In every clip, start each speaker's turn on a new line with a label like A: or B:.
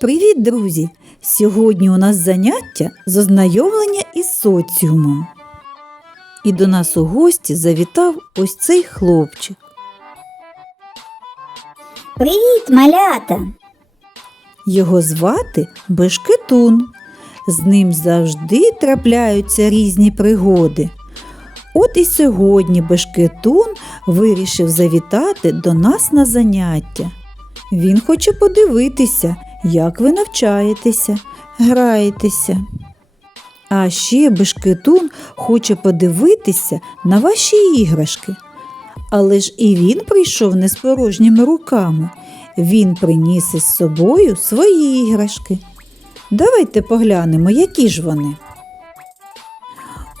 A: Привіт, друзі! Сьогодні у нас заняття з ознайомлення із соціумом. І до нас у гості завітав ось цей хлопчик.
B: Привіт, малята!
A: Його звати Бешкетун. З ним завжди трапляються різні пригоди. От і сьогодні Бешкетун вирішив завітати до нас на заняття. Він хоче подивитися, як ви навчаєтеся, граєтеся. А ще Бешкетун хоче подивитися на ваші іграшки. Але ж і він прийшов не з порожніми руками. Він приніс із собою свої іграшки. Давайте поглянемо, які ж вони.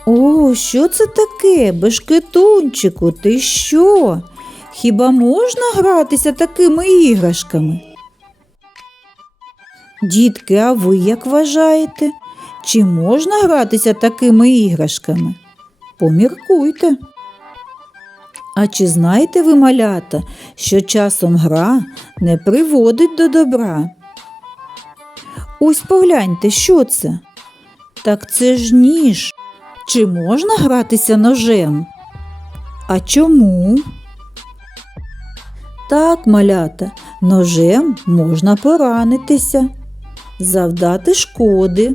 A: О, що це таке, бешкетунчику, ти що? Хіба можна гратися такими іграшками? Дітки, а ви як вважаєте? Чи можна гратися такими іграшками? Поміркуйте. А чи знаєте ви, малята, що часом гра не приводить до добра? Ось погляньте, що це? Так це ж ніж. Чи можна гратися ножем? А чому? Так, малята, ножем можна поранитися, завдати шкоди,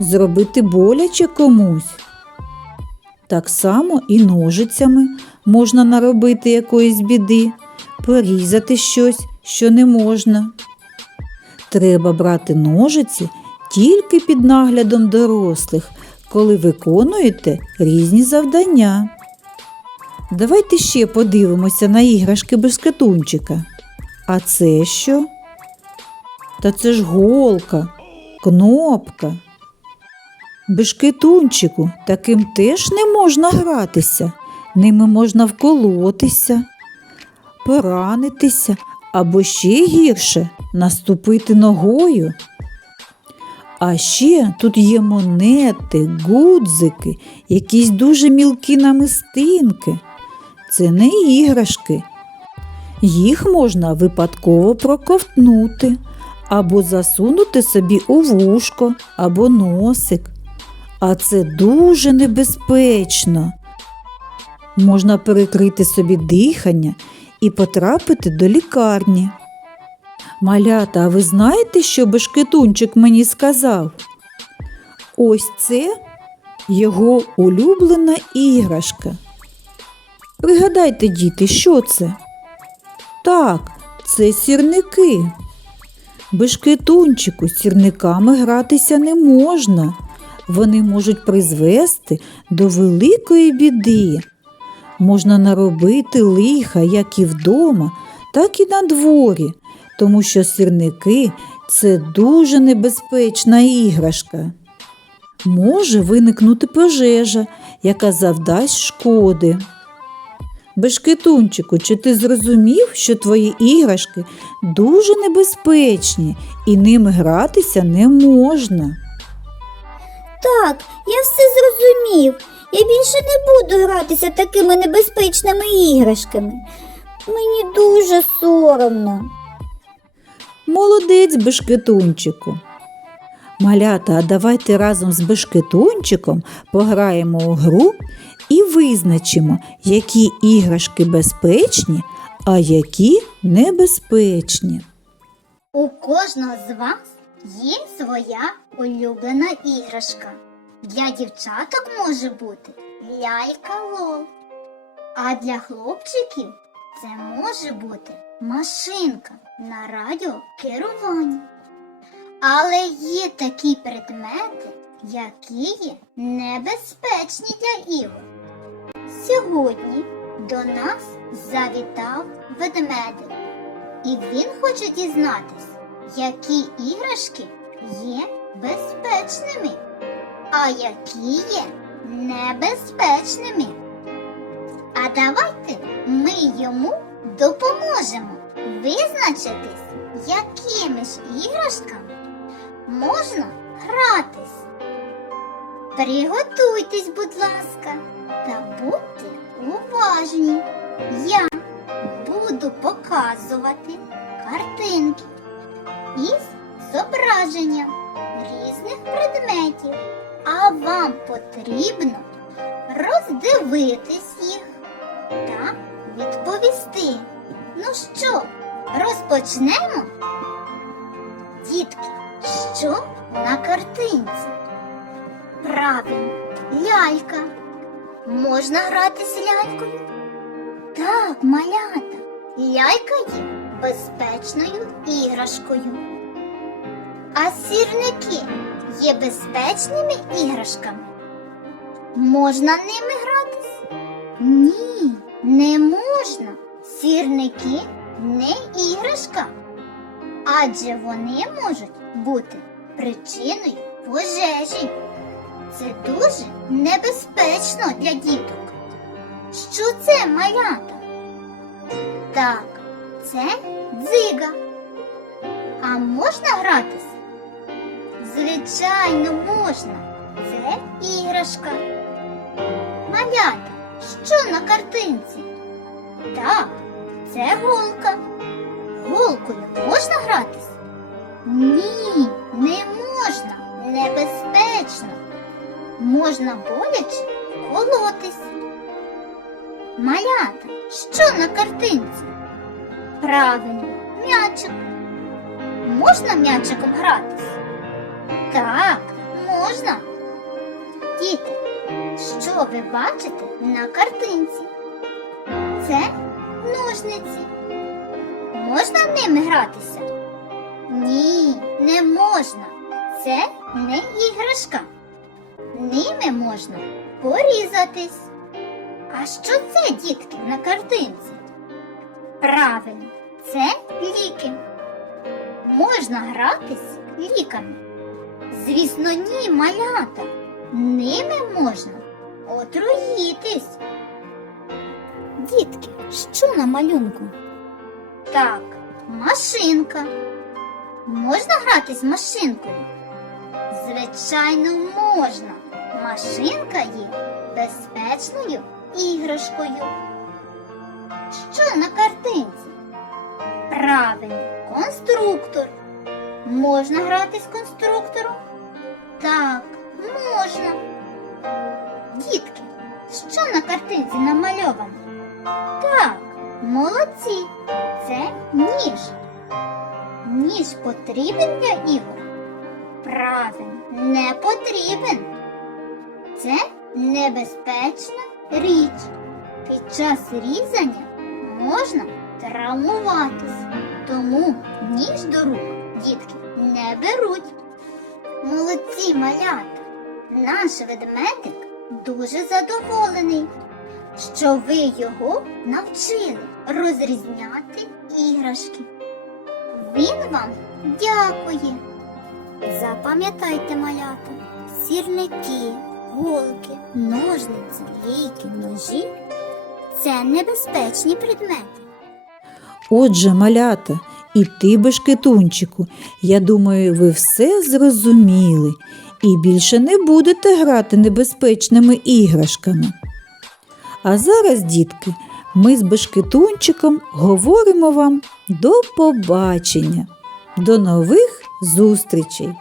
A: зробити боляче комусь. Так само і ножицями можна наробити якоїсь біди, порізати щось, що не можна. Треба брати ножиці тільки під наглядом дорослих, коли виконуєте різні завдання. Давайте ще подивимося на іграшки безкатунчика. А це що? Та це ж голка, кнопка. Бешкетунчику таким теж не можна гратися, ними можна вколотися, поранитися або ще гірше наступити ногою. А ще тут є монети, гудзики, якісь дуже мілкі намистинки. Це не іграшки. Їх можна випадково проковтнути або засунути собі у вушко або носик. А це дуже небезпечно. Можна перекрити собі дихання і потрапити до лікарні. Малята, а ви знаєте, що Бешкетунчик мені сказав? Ось це його улюблена іграшка. Пригадайте, діти, що це? Так, це сірники. Бешкетунчику, з сірниками гратися не можна. Вони можуть призвести до великої біди. Можна наробити лиха як і вдома, так і на дворі, тому що сірники це дуже небезпечна іграшка. Може виникнути пожежа, яка завдасть шкоди. Бешкетунчику, чи ти зрозумів, що твої іграшки дуже небезпечні і ними гратися не можна?
B: Так, я все зрозумів. Я більше не буду гратися такими небезпечними іграшками. Мені дуже соромно.
A: Молодець, Бешкетунчику. Малята, а давайте разом з Бешкетунчиком пограємо у гру визначимо, які іграшки безпечні, а які небезпечні.
C: У кожного з вас є своя улюблена іграшка. Для дівчаток може бути лялька лол. А для хлопчиків це може бути машинка на радіокеруванні. Але є такі предмети, які є небезпечні для ігор. Сьогодні до нас завітав ведмедик, і він хоче дізнатись, які іграшки є безпечними, а які є небезпечними. А давайте ми йому допоможемо визначитись, якими ж іграшками можна гратись. Приготуйтесь, будь ласка, та будьте уважні. Я буду показувати картинки із зображенням різних предметів, а вам потрібно роздивитись їх та відповісти. Ну що, розпочнемо? Дітки, що на картинці? Правильно, лялька. Можна грати з лялькою? Так, малята. Лялька є безпечною іграшкою. А сірники є безпечними іграшками. Можна ними гратись? Ні, не можна. Сірники не іграшка, адже вони можуть бути причиною пожежі. Це дуже небезпечно для діток. Що це малята? Так, це дзига. А можна гратись? Звичайно, можна. Це іграшка. Малята, що на картинці? Так, це голка. Голкою можна гратись? Ні, не можна. Небезпечно. Можна боляче колотись. Малята, що на картинці? Правильно, м'ячик. Можна м'ячиком гратись? Так, можна. Діти, що ви бачите на картинці? Це ножниці. Можна ними гратися? Ні, не можна. Це не іграшка. Ними можна порізатись. А що це, дітки, на картинці? Правильно, це ліки. Можна гратись ліками. Звісно, ні, малята. Ними можна отруїтись. Дітки, що на малюнку? Так, машинка. Можна гратись машинкою? Звичайно, можна. Машинка є безпечною іграшкою. Що на картинці? Правильно, конструктор. Можна грати з конструктором? Так, можна. Дітки, що на картинці намальовано? Так, молодці. Це ніж. Ніж потрібен для ігор? Правильно, не потрібен. Це небезпечна річ. Під час різання можна травмуватись. Тому ніж до рук дітки не беруть. Молодці малята! Наш ведмедик дуже задоволений, що ви його навчили розрізняти іграшки. Він вам дякує. Запам'ятайте, малята, сірники, голки, ножниці, ліки, ножі це небезпечні предмети.
A: Отже, малята, і ти, бешкетунчику, я думаю, ви все зрозуміли і більше не будете грати небезпечними іграшками. А зараз, дітки, ми з бешкетунчиком говоримо вам до побачення, до нових зустрічей!